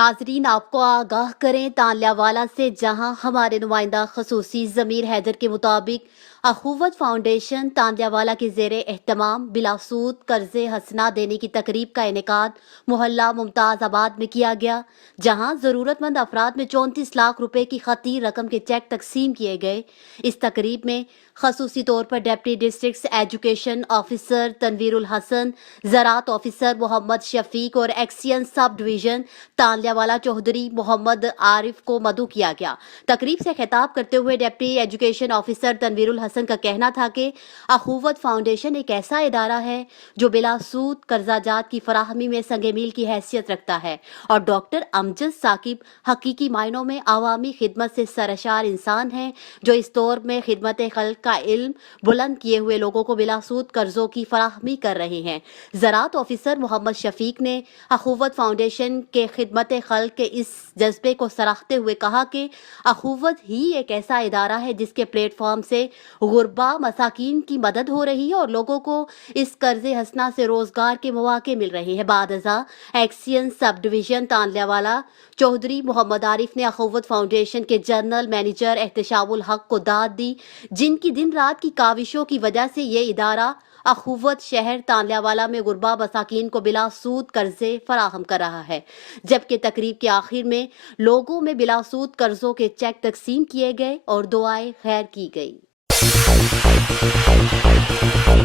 नाजरीन, आपको आगाह करें तालियावाला से, जहां हमारे नुमाइंदा खसूसी ज़मीर हैदर के मुताबिक अखुवत फाउंडेशन तालियावाला के ज़ेरे एहतमाम बिलासूद कर्ज़े हसना देने की तकरीब का इनेकाद मोहल्ला मुमताज़ आबाद में किया गया, जहां ज़रूरतमंद अफराद में 34 लाख रुपए की खती रकम के चेक तकसीम किए गए। इस तकरीब में खसूसी तौर पर deputy district education officer Tanvirul Hasan, ज़राअत ऑफिसर मोहम्मद शफीक और XEN sub division Taliyawala Chaudhry Muhammad Arif को मदऊ किया गया। तकरीब से खिताब करते हुए deputy education officer Tanvirul Hasan का कहना था कि अखुवत फाउंडेशन एक ऐसा इदारा है जो बिला सूद कर्जाजात की फराहमी में संगे मील की हैसियत रखता है और डॉक्टर अमजद साकिब हकीकी मायनों में आवामी खिदमत से सरशार इंसान हैं, जो इस दौर में खिदमत खल्क का इल्म बुलंद किए हुए लोगों को बिला सूद कर्जों की फराहमी कर रहे हैं। ज़राअत ऑफिसर मोहम्मद शफीक ने अखुवत फाउंडेशन के खिदमत खल्क के इस जज्बे को सराहते हुए कहा कि अखुवत ही एक ऐसा इदारा है जिसके प्लेटफॉर्म से गुरबा मसाकीन की मदद हो रही है और लोगों को इस कर्जे हसना से रोजगार के मौके मिल रहे हैं। बादजा एक्सियन सब डिवीजन तालियावाला चौधरी मोहम्मद आरिफ ने अखुवत फाउंडेशन के जनरल मैनेजर एहतशामुल हक को दाद दी, जिनकी दिन रात की काविशों की वजह से ये इदारा अखुवत शहर तालियावाला में गुरबा मसाकीन को बिला सूद कर्जे फराहम कर रहा है। जबकि तकरीब के आखिर में लोगों में बिला सूद कर्जों के चेक तकसीम किए गए और दुआएं खैर की गई।